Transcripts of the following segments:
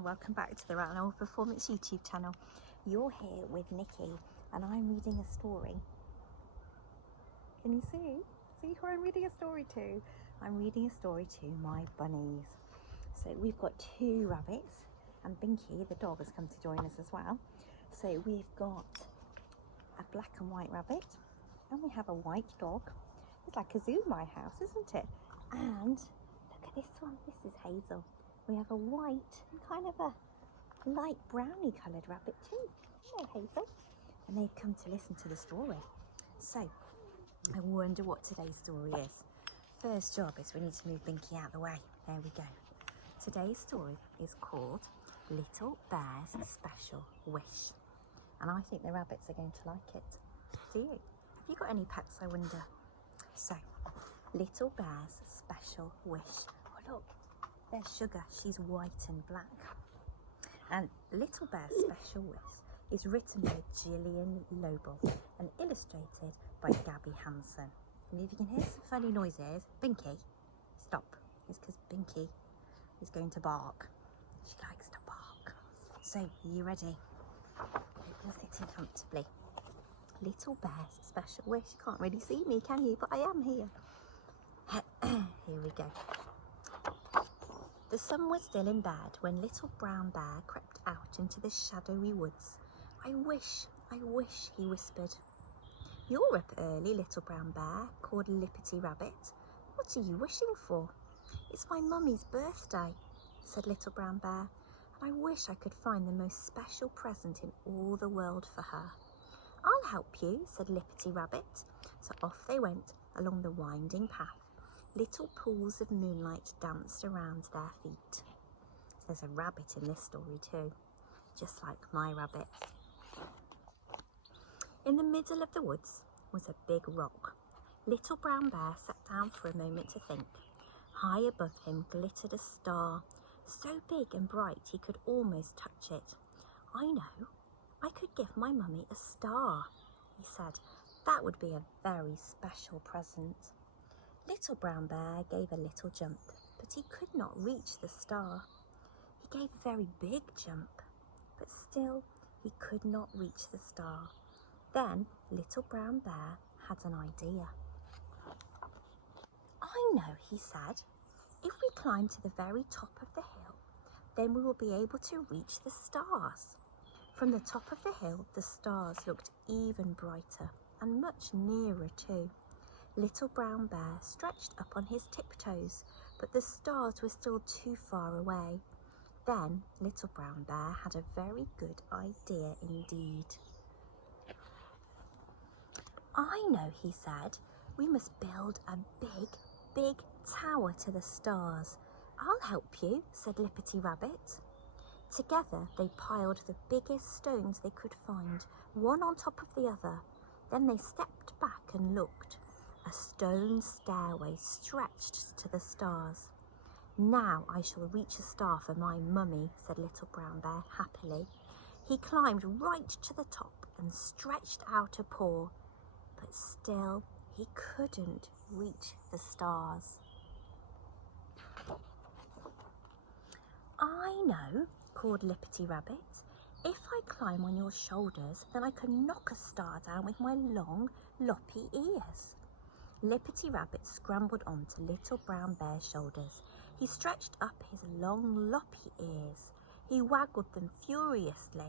and welcome back to the Animal Performance YouTube channel. You're here with Nicky and I'm reading a story. Can you see? See who I'm reading a story to? I'm reading a story to my bunnies. So we've got two rabbits and Binky, the dog, has come to join us as well. So we've got a black and white rabbit and we have a white dog. It's like a zoo in my house, isn't it? And look at this one, this is Hazel. We have a white and kind of a light browny coloured rabbit too. Hello Hazel. And they've come to listen to the story. So I wonder what today's story is. First job is we need to move Binky out of the way. There we go. Today's story is called Little Bear's Special Wish. And I think the rabbits are going to like it. Do you? Have you got any pets, I wonder? So, Little Bear's Special Wish. Oh look, there's Sugar. She's white and black. And Little Bear's Special Wish is written by Gillian Lobel and illustrated by Gabby Hansen. And if you can hear some funny noises, Binky, stop. It's because Binky is going to bark. She likes to bark. So, are you ready? Hope you're sitting comfortably. Little Bear's Special Wish. You can't really see me, can you? But I am here. Here we go. The sun was still in bed when Little Brown Bear crept out into the shadowy woods. I wish, he whispered. You're up early, Little Brown Bear, called Lippity Rabbit. What are you wishing for? It's my mummy's birthday, said Little Brown Bear, and I wish I could find the most special present in all the world for her. I'll help you, said Lippity Rabbit. So off they went along the winding path. Little pools of moonlight danced around their feet. There's a rabbit in this story too, just like my rabbits. In the middle of the woods was a big rock. Little Brown Bear sat down for a moment to think. High above him glittered a star, so big and bright he could almost touch it. I know, I could give my mummy a star, he said. That would be a very special present. Little Brown Bear gave a little jump, but he could not reach the star. He gave a very big jump, but still he could not reach the star. Then Little Brown Bear had an idea. I know, he said. If we climb to the very top of the hill, then we will be able to reach the stars. From the top of the hill, the stars looked even brighter and much nearer too. Little Brown Bear stretched up on his tiptoes, but the stars were still too far away. Then Little Brown Bear had a very good idea indeed. I know, he said. We must build a big, big tower to the stars. I'll help you, said Lippity Rabbit. Together they piled the biggest stones they could find, one on top of the other. Then they stepped back and looked. A stone stairway stretched to the stars. Now I shall reach a star for my mummy, said Little Brown Bear happily. He climbed right to the top and stretched out a paw, but still he couldn't reach the stars. I know, called Lippity Rabbit. If I climb on your shoulders, then I can knock a star down with my long, loppy ears. Lippity Rabbit scrambled onto Little Brown Bear's shoulders. He stretched up his long, loppy ears. He waggled them furiously.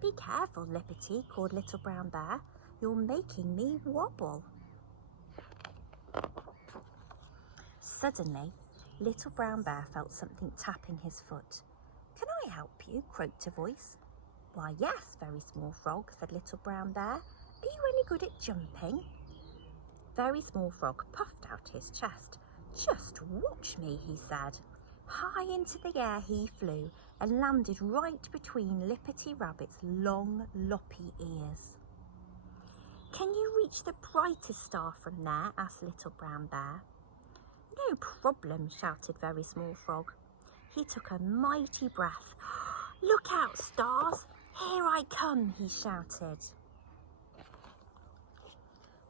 Be careful, Lippity, called Little Brown Bear. You're making me wobble. Suddenly, Little Brown Bear felt something tapping his foot. Can I help you? Croaked a voice. Why, yes, Very Small Frog, said Little Brown Bear. Are you any good at jumping? Very Small Frog puffed out his chest. Just watch me, he said. High into the air he flew and landed right between Lippity Rabbit's long, loppy ears. Can you reach the brightest star from there? Asked Little Brown Bear. No problem, shouted Very Small Frog. He took a mighty breath. Look out, stars! Here I come, he shouted.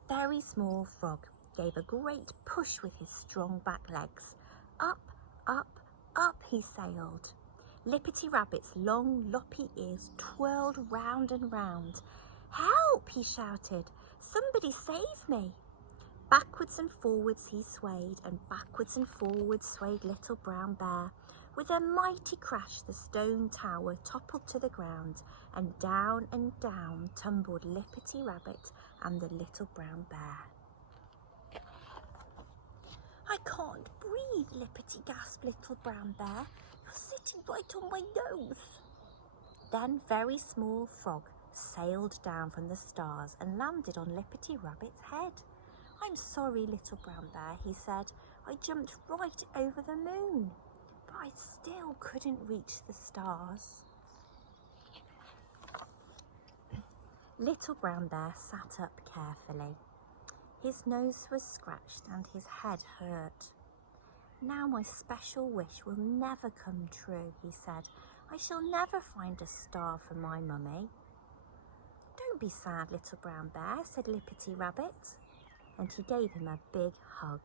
Very Small Frog gave a great push with his strong back legs. Up, up, up he sailed. Lippity Rabbit's long loppy ears twirled round and round. "Help!" he shouted. "Somebody save me!" Backwards and forwards he swayed, and backwards and forwards swayed Little Brown Bear. With a mighty crash the stone tower toppled to the ground, and down tumbled Lippity Rabbit and the Little Brown Bear. "I can't breathe," Lippity gasped Little Brown Bear. "You're sitting right on my nose." Then Very Small Frog sailed down from the stars and landed on Lippity Rabbit's head. "I'm sorry, Little Brown Bear," he said. "I jumped right over the moon, but I still couldn't reach the stars." Little Brown Bear sat up carefully. His nose was scratched and his head hurt. "Now my special wish will never come true," he said. "I shall never find a star for my mummy." "Don't be sad, Little Brown Bear," said Lippity Rabbit, and he gave him a big hug.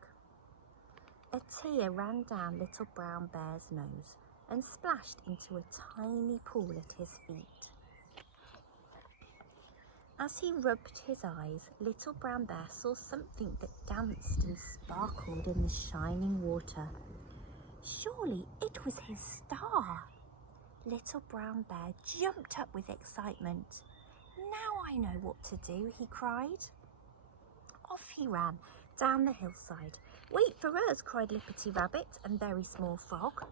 A tear ran down Little Brown Bear's nose and splashed into a tiny pool at his feet. As he rubbed his eyes, Little Brown Bear saw something that danced and sparkled in the shining water. Surely it was his star. Little Brown Bear jumped up with excitement. "Now I know what to do," he cried. Off he ran down the hillside. "Wait for us," cried Lippity Rabbit and Very Small Frog.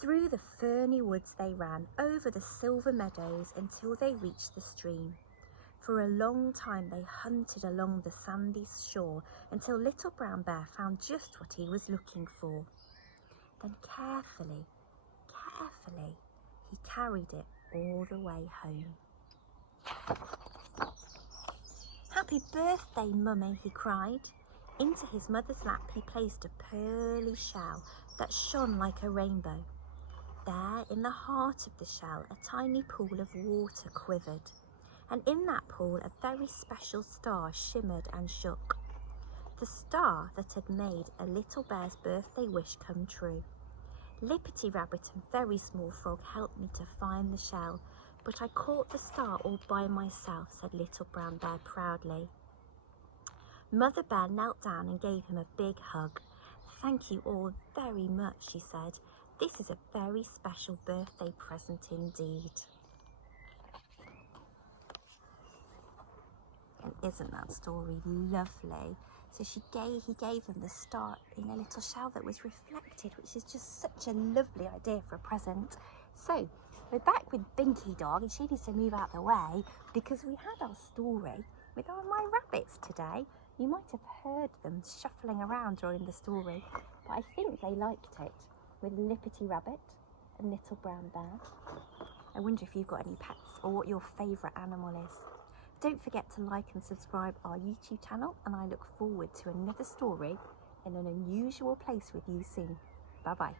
Through the ferny woods they ran, over the silver meadows until they reached the stream. For a long time they hunted along the sandy shore until Little Brown Bear found just what he was looking for. Then carefully, he carried it all the way home. "Happy birthday, Mummy," he cried. Into his mother's lap he placed a pearly shell that shone like a rainbow. There, in the heart of the shell, a tiny pool of water quivered, and in that pool a very special star shimmered and shook. The star that had made a little bear's birthday wish come true. Lippity Rabbit and Very Small Frog helped me to find the shell, but I caught the star all by myself, said Little Brown Bear proudly. Mother Bear knelt down and gave him a big hug. "Thank you all very much," she said. "This is a very special birthday present indeed." And isn't that story lovely? So he gave him the star in a little shell that was reflected, which is just such a lovely idea for a present. So we're back with Binky Dog, and she needs to move out the way because we had our story with my rabbits today. You might have heard them shuffling around during the story, but I think they liked it, with Lippity Rabbit and Little Brown Bear. I wonder if you've got any pets or what your favourite animal is. Don't forget to like and subscribe our YouTube channel, and I look forward to another story in an unusual place with you soon. Bye bye.